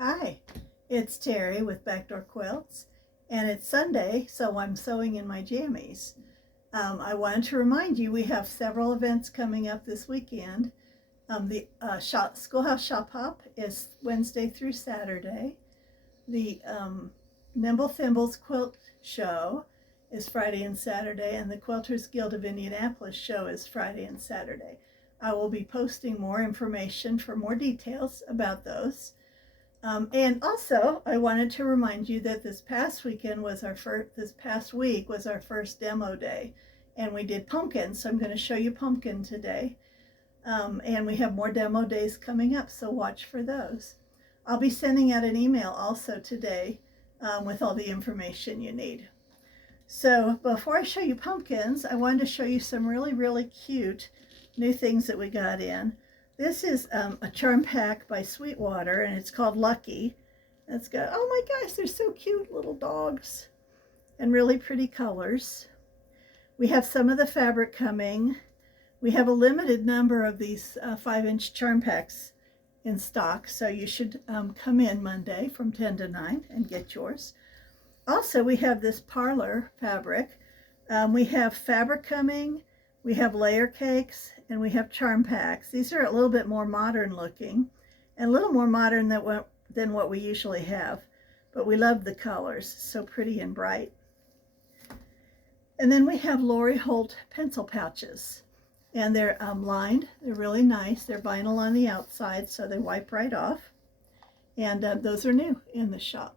Hi, it's Teri with Backdoor Quilts, and it's Sunday, so I'm sewing in my jammies. I wanted to remind you we have several events coming up this weekend. The Schoolhouse Shop Hop is Wednesday through Saturday. The Nimble Thimbles Quilt Show is Friday and Saturday, and the Quilters Guild of Indianapolis show is Friday and Saturday. I will be posting more information for more details about those. And also, I wanted to remind you that this past week was our first demo day, and we did pumpkin. So I'm going to show you pumpkin today, and we have more demo days coming up, so watch for those. I'll be sending out an email also today with all the information you need. So before I show you pumpkins, I wanted to show you some really cute new things that we got in. This is a charm pack by Sweetwater, and it's called Lucky. It's got, oh my gosh, they're so cute, little dogs, and really pretty colors. We have some of the fabric coming. We have a limited number of these 5-inch charm packs in stock, so you should come in Monday from 10 to 9 and get yours. Also, we have this parlor fabric. We have fabric coming. We have layer cakes, and we have charm packs. These are a little bit more modern looking, and a little more modern than what we usually have. But we love the colors, so pretty and bright. And then we have Lori Holts pencil pouches, and they're lined. They're really nice. They're vinyl on the outside, so they wipe right off. And those are new in the shop.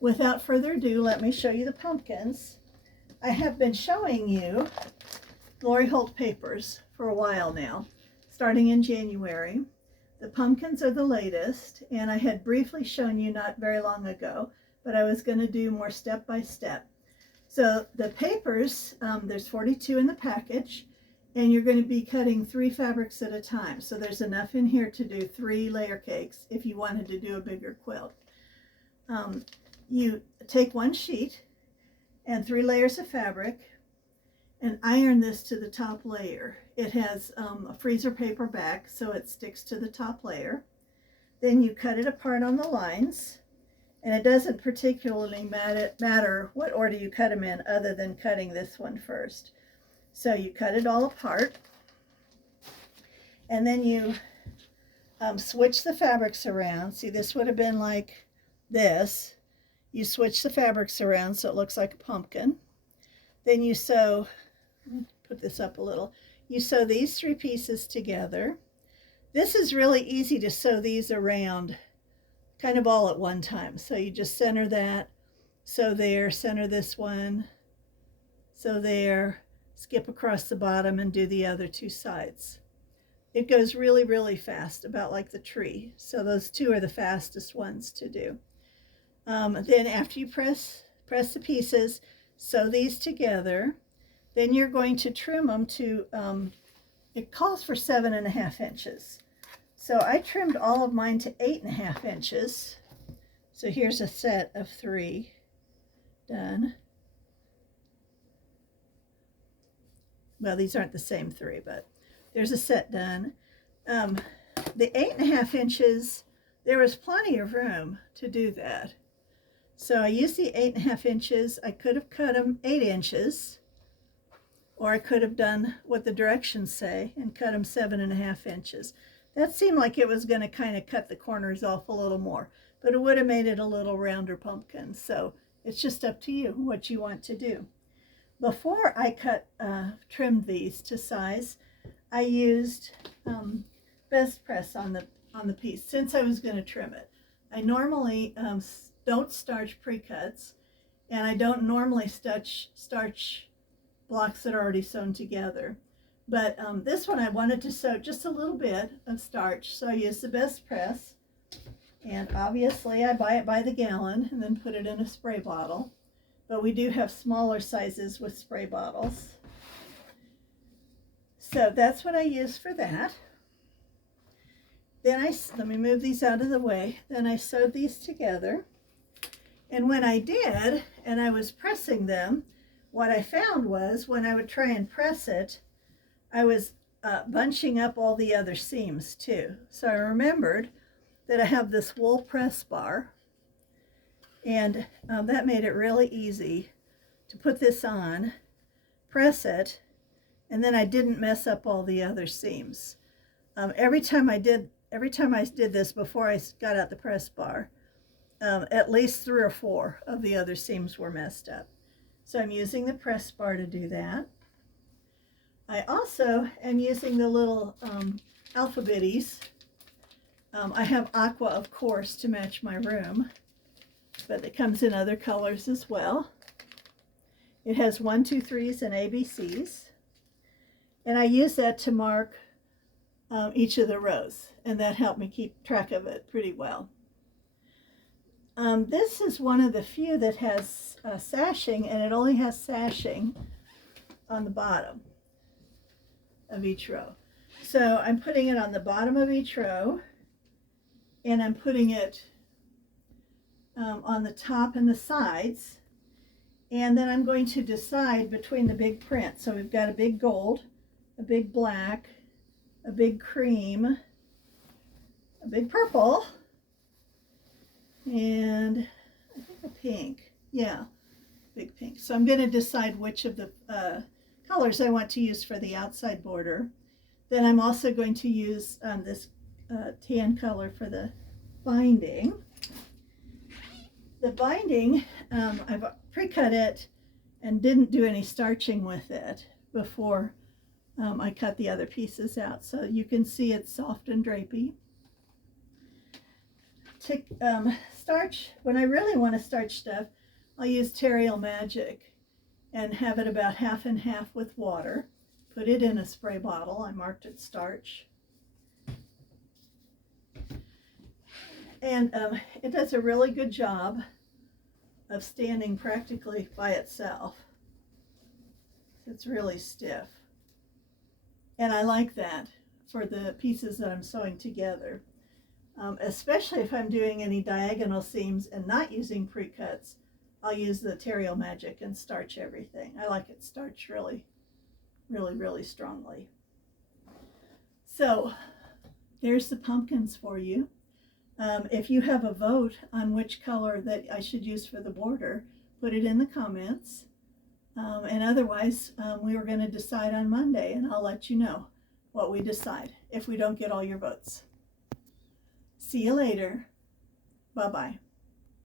Without further ado, let me show you the pumpkins. I have been showing you Lori Holts papers for a while now, starting in January. The pumpkins are the latest, and I had briefly shown you not very long ago, but I was going to do more step by step. So the papers, there's 42 in the package, and you're going to be cutting 3 fabrics at a time. So there's enough in here to do 3 layer cakes if you wanted to do a bigger quilt. You take 1 sheet and 3 layers of fabric, and iron this to the top layer. It has a freezer paper back, so it sticks to the top layer. Then you cut it apart on the lines, and it doesn't particularly matter what order you cut them in, other than cutting this one first. So you cut it all apart, and then you switch the fabrics around. See, this would have been like this. You switch the fabrics around so it looks like a pumpkin. Then you sew, put this up a little, you sew these 3 pieces together. This is really easy to sew these around kind of all at one time. So you just center that, sew there, center this one, sew there, skip across the bottom and do the other 2 sides. It goes really fast, about like the tree. So those 2 are the fastest ones to do. Then after you press the pieces, sew these together. Then you're going to trim them to, it calls for 7.5 inches. So I trimmed all of mine to 8.5 inches. So here's a set of 3 done. Well, these aren't the same 3, but there's a set done. The 8.5 inches, there was plenty of room to do that. So I used the 8.5 inches. I could have cut them 8 inches, or I could have done what the directions say and cut them 7.5 inches. That seemed like it was going to kind of cut the corners off a little more, but it would have made it a little rounder pumpkin. So it's just up to you what you want to do. Before I trimmed these to size, I used best press on the piece since I was going to trim it. I normally don't starch pre-cuts, and I don't normally starch blocks that are already sewn together. But this one I wanted to sew just a little bit of starch, so I used the best press, and obviously I buy it by the gallon and then put it in a spray bottle. But we do have smaller sizes with spray bottles. So that's what I use for that. Then let me move these out of the way. Then I sewed these together. And when I did, and I was pressing them, what I found was when I would try and press it, I was bunching up all the other seams too. So I remembered that I have this wool press bar, and that made it really easy to put this on, press it, and then I didn't mess up all the other seams. Every time I did this before I got out the press bar, at least 3 or 4 of the other seams were messed up. So I'm using the press bar to do that. I also am using the little alphabetties. I have aqua, of course, to match my room, but it comes in other colors as well. It has 1, 2, 3s and ABCs, and I use that to mark each of the rows, and that helped me keep track of it pretty well. This is one of the few that has sashing, and it only has sashing on the bottom of each row. So I'm putting it on the bottom of each row, and I'm putting it on the top and the sides, and then I'm going to decide between the big print. So we've got a big gold, a big black, a big cream, a big purple, and I think a pink. Yeah, big pink. So I'm going to decide which of the colors I want to use for the outside border. Then I'm also going to use this tan color for the binding. The binding, I've pre-cut it and didn't do any starching with it before I cut the other pieces out. So you can see it's soft and drapey. To starch, when I really want to starch stuff, I'll use Teri Magic and have it about half and half with water. Put it in a spray bottle. I marked it starch. And it does a really good job of standing practically by itself. It's really stiff. And I like that for the pieces that I'm sewing together. Especially if I'm doing any diagonal seams and not using pre-cuts, I'll use the Teri Magic and starch everything. I like it starched really, really, really strongly. So there's the pumpkins for you. If you have a vote on which color that I should use for the border, put it in the comments. And otherwise, we are going to decide on Monday, and I'll let you know what we decide if we don't get all your votes. See you later. Bye-bye.